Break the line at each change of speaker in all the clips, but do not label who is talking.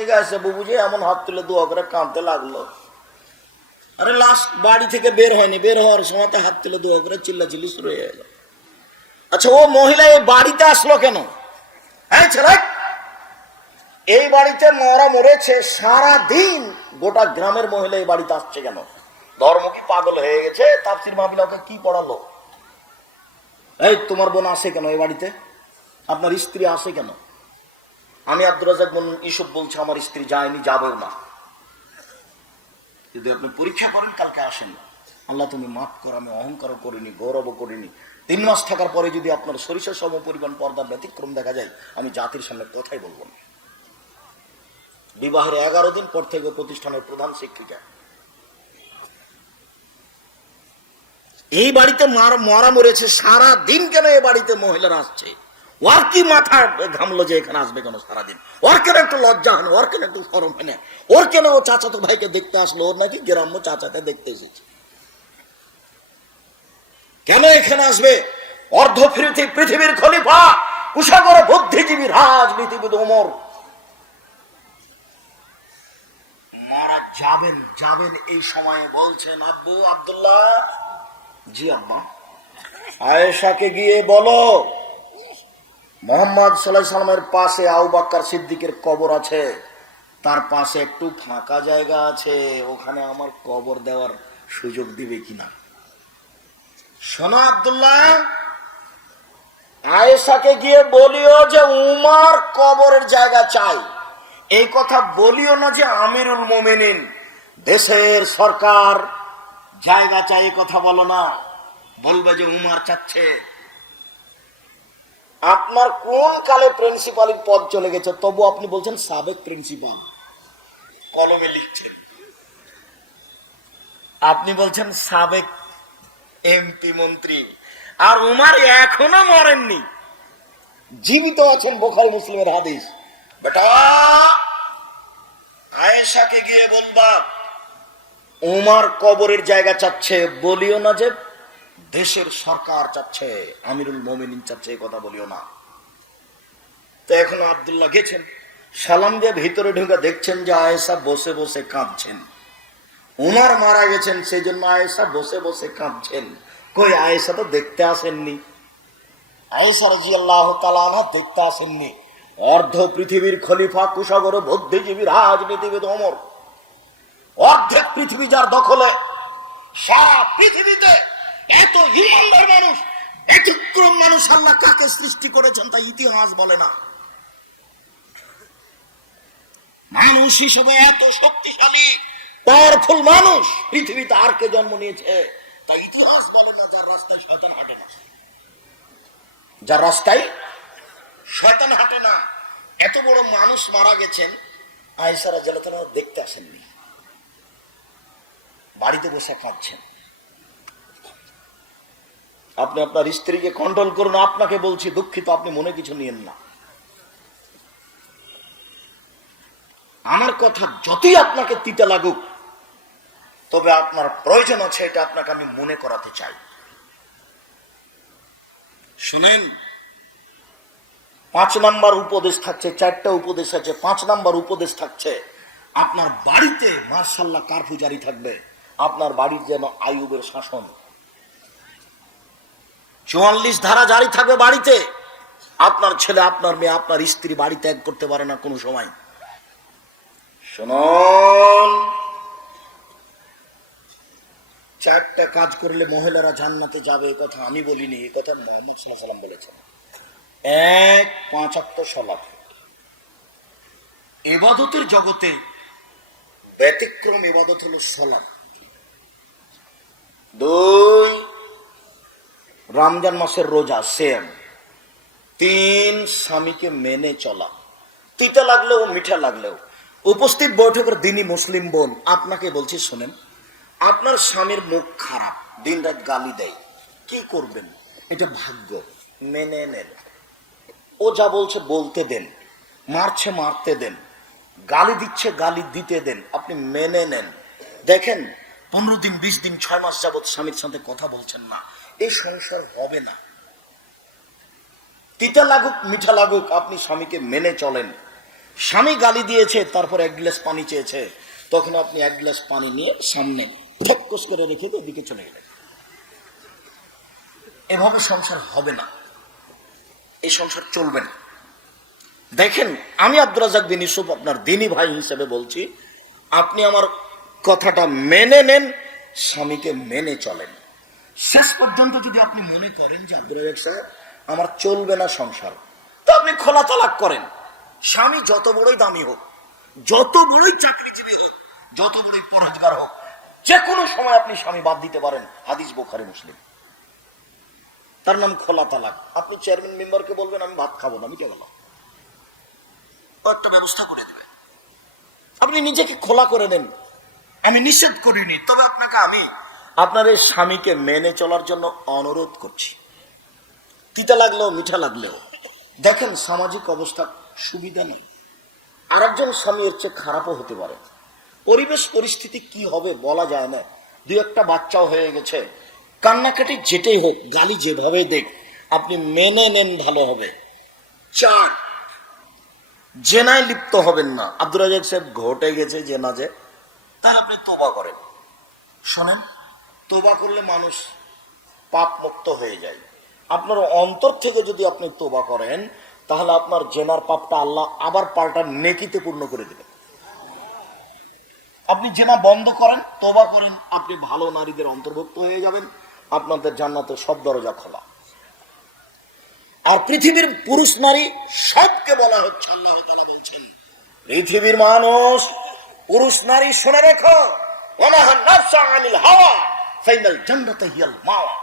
থেকে আসে বুবু যে এমন হাত তুলে দোয়া করে কাঁদতে লাগল। আরে লাস্ট বাড়ি থেকে বের হয়নি, বের হওয়ার সময় হাত তুলে দোয়া করে চিল্লা চিল্লি শুরু হয়ে গেল। আচ্ছা ও মহিলা এই বাড়িতে আসলো কেন? হ্যাঁ ছেলে এই বাড়িতে মরা মরেছে সারা দিন গোটা গ্রামের মহিলা এই বাড়িতে আসছে কেন? ধর্ম কি পাগল হয়ে গেছে? তাপসির মাহবিল ওকে কি পড়ালো? এই, তোমার বোন আসে কেন এই বাড়িতে? আপনার স্ত্রী আসে কেন? আমি আব্দুর রাজাক বোন ইসব বলছে, আমার স্ত্রী যায়নি, যাবেও না। যদি আপনি পরীক্ষা করেন, কালকে আসেন আল্লাহ তুমি মাফ করো, আমি অহংকার করিনি, গৌরবও করিনি। তিন মাস থাকার পরে যদি আপনার সরিষা সম পরিমাণ পর্দার ব্যতিক্রম দেখা যায়, আমি জাতির সামনে কথাই বলব না। বিবাহের এগারো দিন পর থেকে প্রতিষ্ঠানের প্রধান শিক্ষিকা। এই বাড়িতে মার মরা মরেছে সারা দিন কেন এই বাড়িতে মহিলারা আসছে? ওর কি মাথা ঘামলো যে এখানে আসবে কেন সারাদিন? ওর কেন একটু লজ্জা হয় ওর কেন একটু ফরম হয় না। ওর কেন ও চাচাতো ভাইকে দেখতে আসলো? ওর নাকি গ্রাম্য চাচাকে দেখতে এসেছে। কেন এখানে আসবে? অর্ধ পৃথিবী পৃথিবীর খলিফা কুশাগর বুদ্ধিজীবী রাজনীতিবিদ ওমর। মারা যাবেন যাবেন এই সময়ে বলছেন আব্বু আব্দুল্লাহ। জি আব্বা আয়েশাকে গিয়ে বলো মোহাম্মদ সাল্লাহ সাল্লামের পাশে আউ বাক্কার সিদ্দিকের কবর আছে। তার পাশে একটু ফাঁকা জায়গা আছে। ওখানে আমার কবর দেওয়ার সুযোগ দিবে কিনা? শোনো আব্দুল্লাহ, আয়েশাকে গিয়ে বলিও যে উমার কবরের জায়গা চাই। এই কথা বলিও না যে আমিরুল মোমেনিন, দেশের সরকার। জায়গা চাই কথা বলো না। বলবে যে উমার চাচ্ছে। আপনার কোন কালে প্রিন্সিপালের পদ চলে গেছে? তবু আপনি বলছেন সাবেক প্রিন্সিপাল। কলমে লিখছেন। আপনি বলছেন সাবেক এমপি মন্ত্রী। আর উমার এখনও মরেননি। জীবিত আছেন বোখাল মুসলিমের হাদিস। বেটা আয়েশাকে গিয়ে বলবা উমার কবরের জায়গা চাচ্ছে বলিও না যে দেশের সরকার চাচ্ছে, আমিরুল মোমিনিন চাচ্ছে এই কথা বলিও না। তো এখন আবদুল্লাহ গেছেন, সালাম দিয়ে ভিতরে ঢুকে দেখছেন যে আয়েশা বসে বসে কাঁদছেন। উমার মারা গেছেন সেই জন্য আয়েশা বসে বসে কাঁদছেন। কই, আয়েশা তো দেখতে আসেননি। আয়েশা রাজি আল্লাহ তালা দেখতে আসেননি। অর্ধ পৃথিবীর খলিফা কুশাগর বুদ্ধিজীবী, রাজনীতিবিদ অমর অর্ধেক পৃথিবী যার দখলে, সারা পৃথিবীতে এত ইমানদার মানুষ ব্যতিক্রম মানুষ আল্লাহ কাকে সৃষ্টি করেছেন তা ইতিহাস বলে না। মানুষ হিসেবে এত শক্তিশালী পাওয়ারফুল মানুষ পৃথিবীতে আর কে জন্ম নিয়েছে তা ইতিহাস বলে না, যার রাস্তায় শয়তান হাঁটে না। যার রাস্তায় শয়তান হাঁটে না। এত বড় মানুষ মারা গেছেন আয়সারা জেলাতারা দেখতে আসেননি। বাড়িতে বসে কাঁদছেন। আপনি আপনার স্ত্রীকে কন্ট্রোল করুন, আপনাকে বলছি, দুঃখিত, আপনি মনে কিছু নিয়েন না। আমার কথা যতই আপনাকে তিতে লাগুক, তবে আপনার প্রয়োজন আছে, এটা আপনাকে আমি মনে করাতে চাই। শুনেন, পাঁচ নাম্বার উপদেশ থাকছে, চারটা উপদেশ আছে, পাঁচ নাম্বার উপদেশ থাকছে, আপনার বাড়িতে মার্শাল্লাহ কারফু জারি থাকবে, আপনার বাড়ির যেন আয়ুবের শাসন চুয়াল্লিশ ধারা জারি থাকবে বাড়িতে। আপনার ছেলে, আপনার মেয়ে, আপনার স্ত্রী বাড়ি ত্যাগ করতে পারে না কোনো সময়। শুনুন। চারটা কাজ করলে মহিলারা জান্নাতে যাবে, এ কথা আমি বলিনি, এ কথা মোহাম্মদ সাল্লাম বলেছেন। এক পাঁচাত্তর সলাপ এবাদতের জগতে ব্যতিক্রম এবাদত হলো সলাপ দুই রমজান মাসের রোজা সেম তিন স্বামীকে মেনে চলা। তিতা লাগলেও, মিঠা লাগলেও। উপস্থিত বৈঠকের দিনই মুসলিম বোন, আপনাকে বলছি, শোনেন, আপনার স্বামীর মুখ খারাপ দিন রাত গালি দেয়। কি করবেন? এটা ভাগ্য। মেনে নেন। ও যা বলছে, বলতে দেন। মারছে, মারতে দেন। গালি দিচ্ছে, গালি দিতে দেন। আপনি মেনে নেন। দেখেন, পনেরো দিন, বিশ দিন, ছয় মাস যাবৎ স্বামীর সাথে কথা বলছেন না। এই সংসার হবে না। তিতা লাগুক, মিঠা লাগুক, আপনি স্বামীকে মেনে চলেন। স্বামী গালি দিয়েছে, তারপর এক গ্লাস পানি চেয়েছে, তখন আপনি এক গ্লাস পানি নিয়ে সামনে ফক্কস করে রেখে দিয়ে এদিকে চলে গেলেন। এভাবে সংসার হবে না। এই সংসার চলবে না। দেখেন, আমি আব্দুল রাজাক বিন ইউসুফ আপনার দিনী ভাই হিসেবে বলছি, আপনি আমার কথাটা মেনে নেন, স্বামীকে মেনে চলেন। শেষ পর্যন্ত যদি আপনি মনে করেন যে আব্দুল রাজাক সাহেব, আমার চলবে না সংসার। তো আপনি খোলা তালাক করেন। স্বামী যত বড়ই দামি হোক, যত বড়ই চাকরিজীবী হোক, যত বড়ই পরোজগার হোক, যে কোনো সময় আপনি স্বামী বাদ দিতে পারেন, হাদিস বোখারি, মুসলিম। তার নাম খোলা তালাক। আপনি চেয়ারম্যান মেম্বারকে বলবেন, আমি ভাত খাব না, মিটে গেল। ও একটা ব্যবস্থা করে দেবে। আপনি নিজেকে খোলা করে নেন আমি নিষেধ করিনি, তবে আপনাকে আমি আপনার এই স্বামীকে মেনে চলার জন্য অনুরোধ করছি। তিতা লাগলেও মিঠা লাগলেও। দেখেন সামাজিক অবস্থা সুবিধা নেই। আর একজন স্বামী এর চেয়ে খারাপও হতে পারে। পরিবেশ পরিস্থিতি কি হবে বলা যায় না। দু একটা বাচ্চাও হয়ে গেছে। কান্নাকাটি যেটাই হোক, গালি যেভাবে দেখ, আপনি মেনে নেন ভালো হবে। চার, জেনায় লিপ্ত হবেন না। আব্দুল রাজাক সাহেব ঘটে গেছে জেনা যে তাহলে আপনি তোবা করেন। শোনেন তোবা করলে মানুষ পাপ মুক্ত হয়ে যায়। আপনার অন্তর থেকে যদি আপনি তোবা করেন, তাহলে আপনার জেনার পাপটা আল্লাহ আবার পাল্টা নেকিতে পূর্ণ করে দেবেন। আপনি জেনা বন্ধ করেন তোবা করেন, আপনি ভালো নারীদের অন্তর্ভুক্ত হয়ে যাবেন, আপনাদের জান্নাতের সব দরজা খোলা। আর পৃথিবীর পুরুষ নারী সবকে বলা হচ্ছে, আল্লাহ তাআলা বলছেন, পৃথিবীর মানুষ পুরুষ নারী শুনে রেখো হাওয়া। ফাইনাল হিয়াল মাওয়া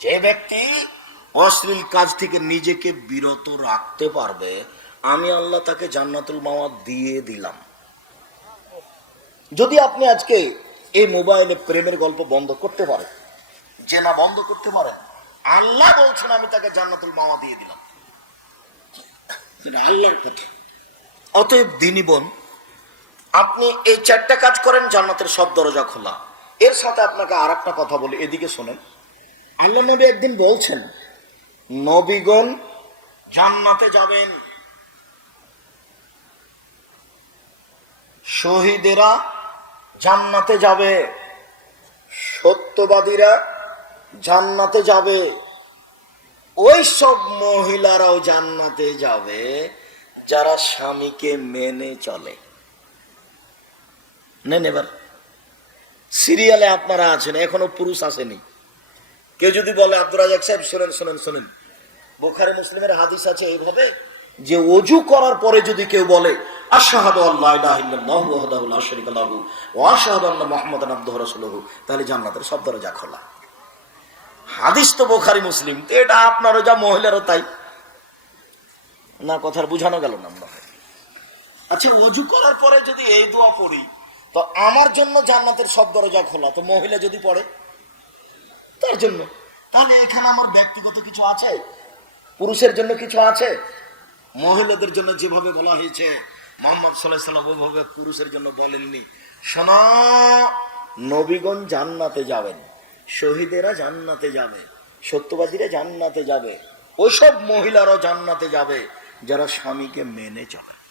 যে ব্যক্তি অশ্লীল কাজ থেকে নিজেকে বিরত রাখতে পারবে, আমি আল্লাহ তাকে জান্নাতুল মাওয়া দিয়ে দিলাম। যদি আপনি আজকে এই মোবাইলে প্রেমের গল্প বন্ধ করতে পারেন যে না বন্ধ করতে পারেন, আল্লাহ বলছেন আমি তাকে জান্নাতুল মাওয়া দিয়ে দিলাম। আল্লাহর কথা অতএব দিনী বোন, আপনি এই চারটা কাজ করেন, জান্নাতের সব দরজা খোলা। এর সাথে আপনাকে আর একটা কথা বলি, এদিকে শোনেন। আল্লাহ নবী একদিন বলছেন, নবীগণ জান্নাতে যাবেন। শহীদেরা জান্নাতে যাবে। সত্যবাদীরা জান্নাতে যাবে। ওই সব মহিলারাও জান্নাতে যাবে, যারা স্বামীকে মেনে চলে। নেন এবার। সিরিয়ালে আপনারা আছেন, এখনও পুরুষ আসেনি। কেউ যদি বলে আব্দুল রাজাক সাহেব, শোনেন শোনেন শোনেন। বোখারে মুসলিমের হাদিস আছে এইভাবে যে অজু করার পরে যদি কেউ বলে, আশহাদু আল্লাহ ওয়া আশহাদু আন্না মুহাম্মাদান আবদুহু রাসূলুহু, তাহলে জান্নাতের সব দরজা খোলা। হাদিস তো বোখারি মুসলিম, তো এটা আপনারও যা, মহিলারও তাই। না, কথার বুঝানো গেল না। আচ্ছা অজু করার পরে যদি এই দোয়া পড়ি তো আমার জন্য জান্নাতের সব দরজা খোলা। তো মহিলা যদি পড়ে, তার জন্য। তাহলে এখানে আমার ব্যক্তিগত কিছু আছে? পুরুষের জন্য কিছু আছে? মহিলাদের জন্য যেভাবে বলা হয়েছে, মোহাম্মদ সাল্লাম ওইভাবে পুরুষের জন্য বলেননি। সোনা নবীগণ জান্নাতে যাবেন, শহীদেরা জান্নাতে যাবে, সত্যবাদীরা জান্নাতে যাবে ওইসব মহিলারাও জান্নাতে যাবে যারা স্বামীকে মেনে চলে।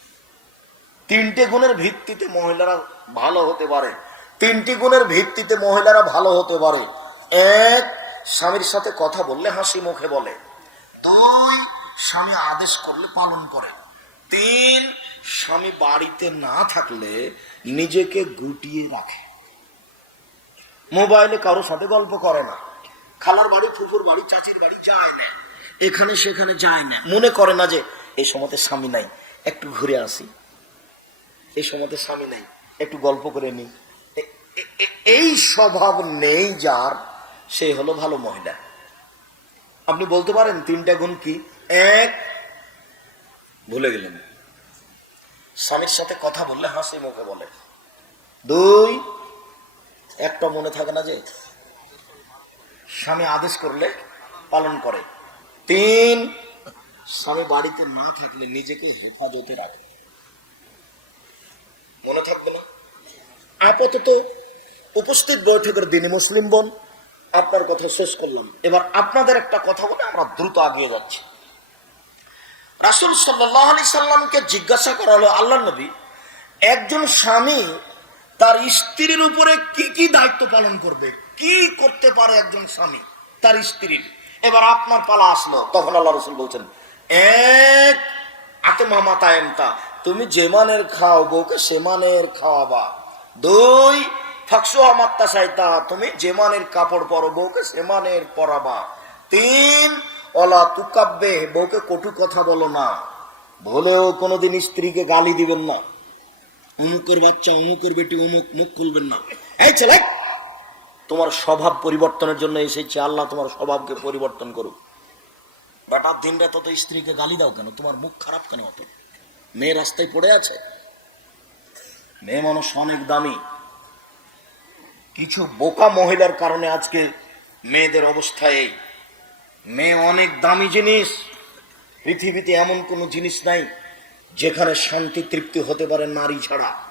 তিনটে গুণের ভিত্তিতে মহিলারা ভালো হতে পারে। তিনটি গুণের ভিত্তিতে মহিলারা ভালো হতে পারে। এক, স্বামীর সাথে কথা বললে হাসি মুখে বলে। দুই, স্বামী আদেশ করলে পালন করে। তিন, স্বামী বাড়িতে না থাকলে নিজেকে গুটিয়ে রাখে। মোবাইলে কারোর সাথে গল্প করে না। খালার বাড়ি, ফুফুর বাড়ি, চাচির বাড়ি যায় না। এখানে সেখানে যায় না। মনে করে না যে এই সময়তে স্বামী নাই। একটু ঘুরে আসি। এই সময়তে স্বামী নেই। একটু গল্প করে নি এ- এ- এ- এই স্বভাব নেই যার, সে হলো ভালো মহিলা। আপনি বলতে পারেন তিনটা গুণ কি? এক, ভুলে গেলেন। স্বামীর সাথে কথা বললে হাসি মুখে বলে। দুই, একটা মনে থাকে না যে স্বামী আদেশ করলে পালন করে। তিন, স্বামী বাড়িতে না থাকলে নিজেকে হেফাজতে রাখে মনে থাকবে না আপাতত উপস্থিত বৈঠকের দিনে মুসলিম বোন, আপনার কথা শেষ করলাম। এবার আপনাদের একটা কথা বলে আমরা দ্রুত আগিয়ে যাচ্ছি। রাসুল সাল্লাহ আলি সাল্লামকে জিজ্ঞাসা করা হলো, আল্লাহ নবী, একজন স্বামী তার স্ত্রীর উপরে কি কি দায়িত্ব পালন করবে? কি করতে পারে একজন স্বামী তার স্ত্রীর? এবার আপনার পালা আসলো। তখন আল্লাহ রসুল বলছেন, এক আতে মামা তায়েমতা, তুমি যে মানের খাও, বউকে সে মানের খাওয়াবা। দুই ফাঁকসু আমাত্তা সাইতা তুমি যে মানের কাপড় পরো বউকে সে মানের পরাবা। তিন, অলা তুকাব্বে, বউকে কটু কথা বলো না। ভুলেও কোনোদিন স্ত্রীকে গালি দিবেন না। অমুকের বাচ্চা অমুকের বেটি অমুক মুখ খুলবেন না। এই ছেলে, তোমার স্বভাব পরিবর্তনের জন্য এসেছে। আল্লাহ তোমার স্বভাবকে পরিবর্তন করুক। বেটার দিন রাত স্ত্রীকে গালি দাও কেন? তোমার মুখ খারাপ কেন অত? মেয়ে রাস্তায় পড়ে আছে? মেয়ে মানুষ অনেক দামি। কিছু বোকা মহিলার কারণে আজকে মেয়েদের অবস্থা এই। মেয়ে অনেক দামি জিনিস। পৃথিবীতে এমন কোনো জিনিস নাই যেখানে শান্তি তৃপ্তি হতে পারে নারী ছাড়া।